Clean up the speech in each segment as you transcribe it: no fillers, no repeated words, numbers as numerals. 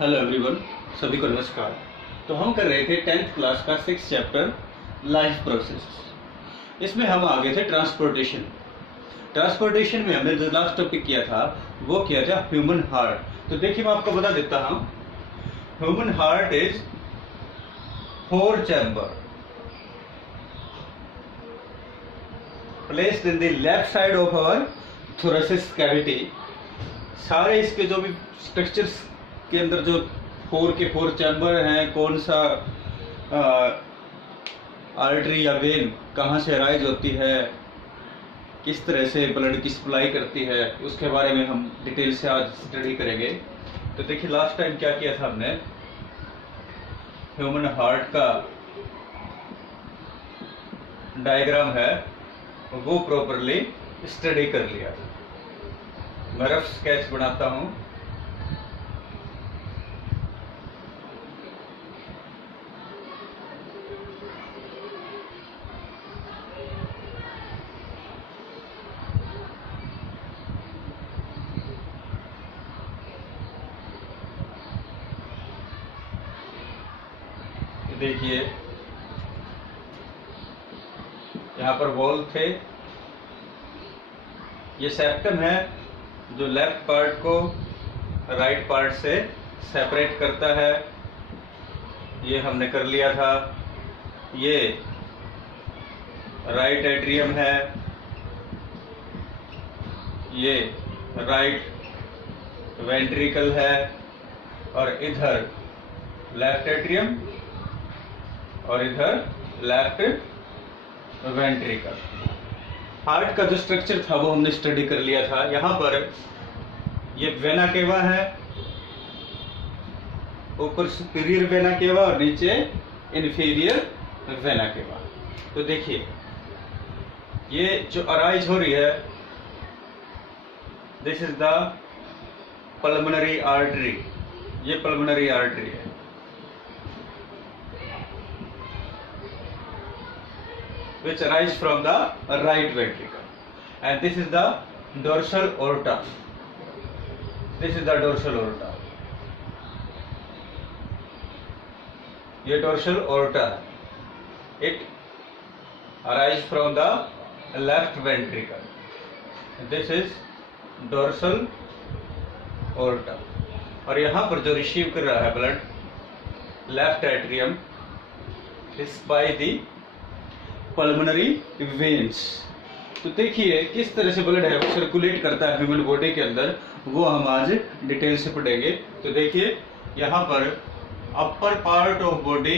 Hello everyone, सभी को नमस्कार। तो हम कर रहे थे 10th क्लास का 6th चैप्टर लाइफ प्रोसेस। इसमें हम आगे थे ट्रांसपोर्टेशन। ट्रांसपोर्टेशन में हमने जो लास्ट टॉपिक किया था वो किया था ह्यूमन हार्ट। तो देखिए मैं आपको बता देता हूँ। Human heart is 4 chamber placed in the left side of our thoracic cavity. सारे इसके जो भी स्ट्रक्चर्स के अंदर जो 4 के 4 चैम्बर हैं, कौन सा आर्टरी या वेन कहाँ से अराइज होती है, किस तरह से ब्लड की सप्लाई करती है, उसके बारे में हम डिटेल से आज स्टडी करेंगे। तो देखिए लास्ट टाइम क्या किया था हमने, ह्यूमन हार्ट का डायग्राम है वो प्रॉपरली स्टडी कर लिया। मैं रफ स्केच बनाता हूँ। देखिए यहाँ पर वॉल थे, ये सेप्टम है जो लेफ्ट पार्ट को राइट पार्ट से सेपरेट करता है, ये हमने कर लिया था। ये राइट एट्रियम है, ये राइट वेंट्रिकल है, और इधर लेफ्ट एट्रियम और इधर लेफ्ट वेंट्रिकल। हार्ट का जो स्ट्रक्चर था वो हमने स्टडी कर लिया था। यहाँ पर ये वेना केवा है, ऊपर सुपीरियर वेना केवा और नीचे इंफीरियर वेना केवा। तो देखिए ये जो अराइज हो रही है, this is the pulmonary artery. ये पल्मोनरी आर्टरी है। Which arise from the right ventricle, and this is the dorsal aorta. This is the dorsal aorta. ये dorsal aorta है। It arise from the left ventricle. This is dorsal aorta. और यहाँ पर जो receive कर रहा है blood left atrium is by the pulmonary veins. तो देखिए किस तरह से ब्लड है वो सर्कुलेट करता है ह्यूमन बॉडी के अंदर, वो हम आज डिटेल से पढ़ेंगे। तो देखिए यहाँ पर अपर पार्ट ऑफ बॉडी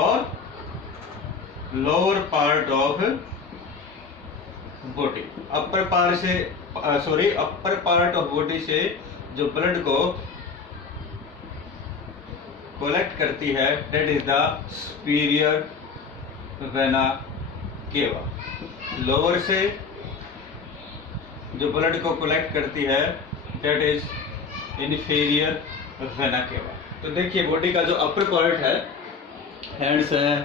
और lower part of body. Upper part of body से जो ब्लड को कलेक्ट करती है that is the superior vena केवा। लोअर से जो ब्लड को कलेक्ट करती है दैट इज इंफीरियर वेना केवा। तो देखिए बॉडी का जो अपर पार्ट है, हैंड्स है,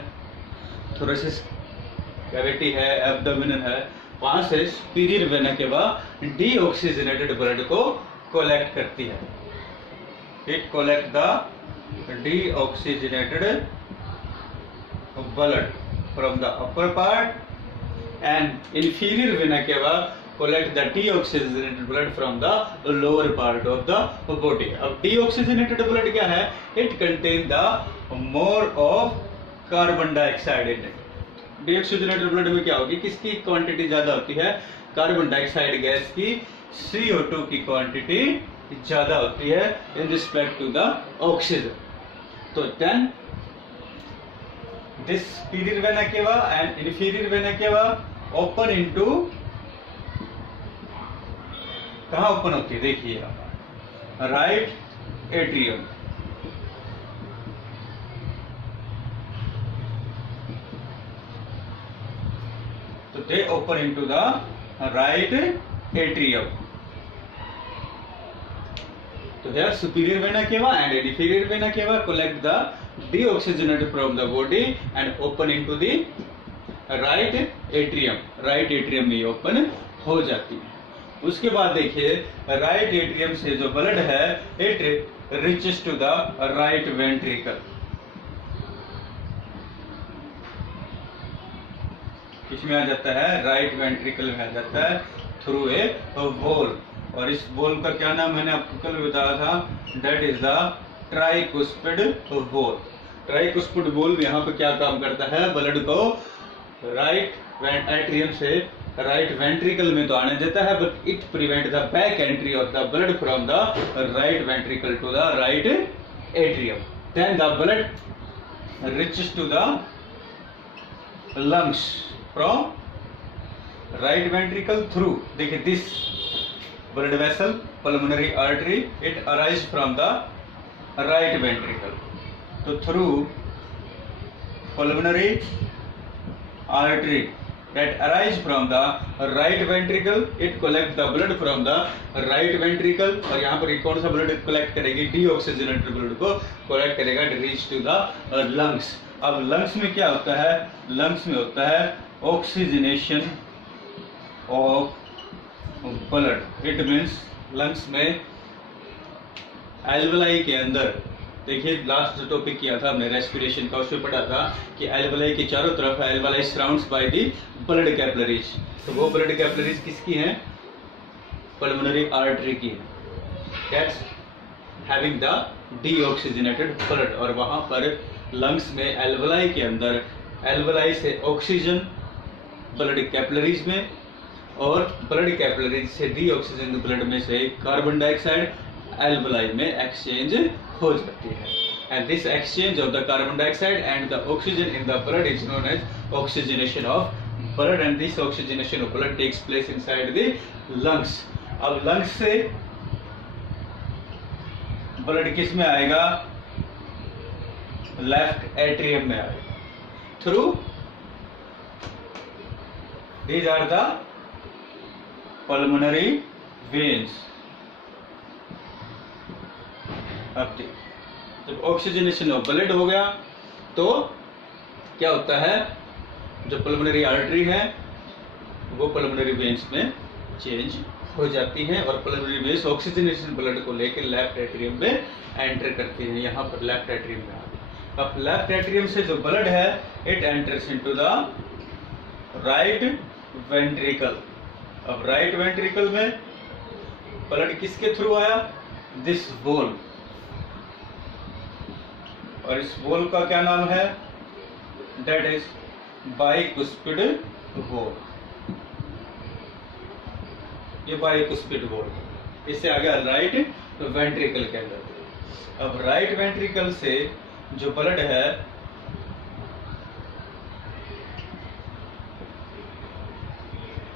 थोरेसिक कैविटी है, एब्डोमिन है, वहां से सुपीरियर वेना केवा डीऑक्सीजनेटेड ब्लड को कलेक्ट करती है। It collect the deoxygenated blood from the upper part and inferior vena cava collect the deoxygenated blood from the lower part of the body. अब deoxygenated blood क्या है? It contains the more of carbon dioxide in it. deoxygenated blood में क्या होगी, किसकी quantity ज्यादा होती है? कार्बन डाइऑक्साइड गैस की, CO2 की क्वांटिटी ज्यादा होती है in respect to the oxygen. तो then this superior vena cava and inferior vena cava open into, कहाँ ओपन होती है देखिए राइट एट्रियम। तो they open into the right atrium. So here superior vena cava and inferior vena cava collect the deoxygenated from the body and open into the right atrium में open हो जाती है। उसके बाद देखिए राइट एट्रियम से जो ब्लड है it reaches to the right ventricle. इसमें आ जाता है राइट वेंट्रिकल में आ जाता है थ्रू ए वॉल, और इस वॉल का क्या नाम मैंने आपको कल बताया था, that is the tricuspid valve. Tricuspid valve यहाँ पे क्या काम करता है, ब्लड को राइट एट्रियम से राइट वेंट्रिकल में तो आने देता है, but it prevent the back entry of the blood from the right ventricle to the right atrium. Then the blood reaches to the lungs from right ventricle through, देखिए this blood vessel pulmonary artery it arises from the right ventricle, तो through pulmonary artery that arise from the right ventricle it collect the blood from the right ventricle, और यहाँ पर कौन सा blood collect करेगी, deoxygenated blood को collect करेगा, reach to the lungs. अब लंग्स में क्या होता है, लंग्स में होता है oxygenation of blood. It means lungs में एल्वेलाई के अंदर, देखिए लास्ट जो टॉपिक किया था हमने रेस्पिरेशन का, उसमें पढ़ा था कि एल्वेलाई के चारों तरफ alveoli surrounds by the blood capillaries, तो वो ब्लड कैपिलरीज किसकी हैं, पल्मोनरी आर्टरी की है, that's having the deoxygenated blood. और वहां पर लंग्स में एल्वेलाई के अंदर एल्वेलाई से ऑक्सीजन ब्लड कैपिलरीज में, और ब्लड कैपिलरीज से डीऑक्सीजन ब्लड में से कार्बन डाइऑक्साइड एल्वेलाई में एक्सचेंज हो जाती है, and this exchange of the carbon dioxide and the oxygen in the blood is known as oxygenation of blood, and this oxygenation of blood takes place inside the lungs. अब lungs से blood किस में आएगा, left atrium में आएगा, through these are the pulmonary veins. अब जब oxygenation of blood हो गया तो क्या होता है, जो पल्मोनरी आर्टरी है वो पल्मोनरी वेन्स में चेंज हो जाती है, और पल्मोनरी वेन्स ऑक्सीजनेशन ब्लड को लेकर लेफ्ट एट्रियम में एंटर करती है। यहाँ पर लेफ्ट एट्रियम में आ गई। अब लेफ्ट एट्रियम से जो ब्लड है it enters into the right ventricle. अब राइट वेंट्रिकल में ब्लड किसके थ्रू आया, दिस वॉल, और इस वॉल का क्या नाम है, दैट इज बाइकुस्पिड वॉल। ये बाइकुस्पिड वॉल, इससे आ गया राइट वेंट्रिकल के अंदर। अब राइट वेंट्रिकल से जो ब्लड है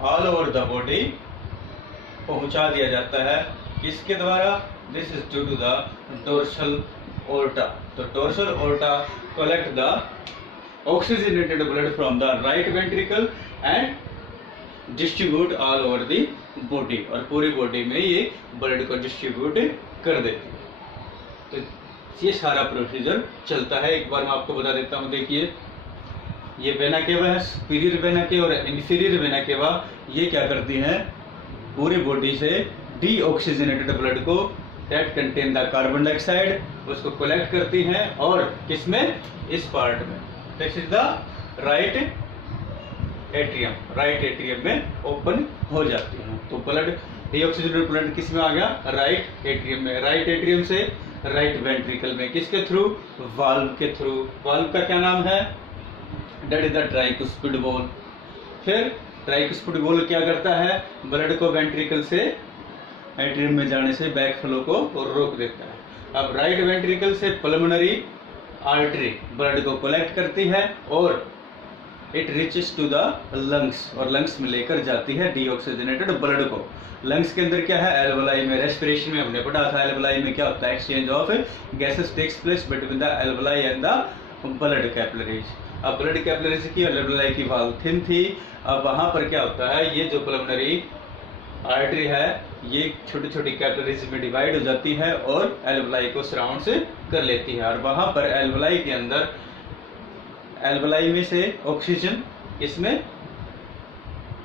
ऑल ओवर द बॉडी पहुंचा दिया जाता है, किसके द्वारा, this is due to the dorsal aorta. तो dorsal aorta collect the oxygenated blood from the right ventricle and distribute all over the body, और पूरी बॉडी में ये ब्लड को डिस्ट्रीब्यूट कर देती है। तो ये सारा प्रोसीजर चलता है। एक बार मैं आपको बता देता हूँ, देखिए ये वेना केवा है, सुपीरियर वेना केवा और इंफीरियर वेना केवा, ये क्या करती हैं, पूरी बॉडी से डीऑक्सीजनेटेड ब्लड को that contain the carbon dioxide उसको कलेक्ट करती हैं, और किसमें, इस पार्ट में, this is the right atrium, right atrium में ओपन हो जाती है। तो ब्लड डीऑक्सीजनेटेड ब्लड किस में आ गया, राइट एट्रियम में, राइट एट्रियम से राइट वेंट्रिकल में, किसके थ्रू, वाल्व के थ्रू। वाल्व का क्या नाम है, that is the tricuspid wall. फिर ट्राइकुस्पिड वॉल क्या करता है, ब्लड को वेंट्रिकल से एट्रियम में जाने से बैक फ्लो को रोक देता है। अब राइट वेंट्रिकल से पल्मोनरी आर्टरी ब्लड को कलेक्ट करती है और it reaches to the lungs, और लंग्स में लेकर जाती है डीऑक्सीजनेटेड ब्लड को। लंग्स के अंदर क्या है, एल्वेलाई में, रेस्पिरेशन में हमने पढ़ा था, एल्वेलाई में क्या होता है, exchange of gases takes place between the alveoli and the blood capillaries. अब ब्लड कैपिलरीज की और एल्वेलाई की वाल थिन थी, अब वहां पर क्या होता है, ये जो पल्मोनरी आर्टरी है ये छोटी छोटी कैपिलरीज में डिवाइड हो जाती है और एल्वेलाई को सराउंड से कर लेती है, और वहां पर एल्वेलाई के अंदर एल्वेलाई में से ऑक्सीजन इसमें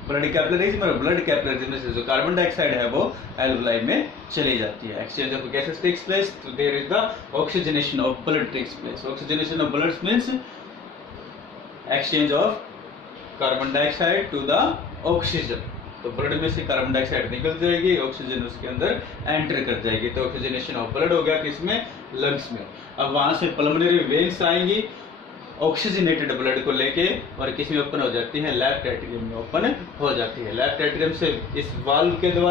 ब्लड कैपिलरीज में, ब्लड कैपिलरीज में से जो कार्बन डाइऑक्साइड है वो एल्वुलाई में चली जाती है। Exchange of gases takes place, तो there is the oxygenation of blood takes place. Oxygenation of blood means exchange of carbon dioxide to the oxygen. तो ब्लड में से कार्बन डाइऑक्साइड निकल जाएगी, ऑक्सीजन उसके अंदर एंटर कर जाएगी, तो ऑक्सीजनेशन ऑफ ब्लड हो गया किसमें, लंग्स में। अब वहां से पल्मोनरी वेन्स आएंगी ऑक्सीजनेटेड ब्लड को लेके, और किस में ओपन हो जाती है, लेफ्ट एट्रियम में ओपन हो जाती है। लेफ्ट एट्रियम से इस वाल्व के द्वारा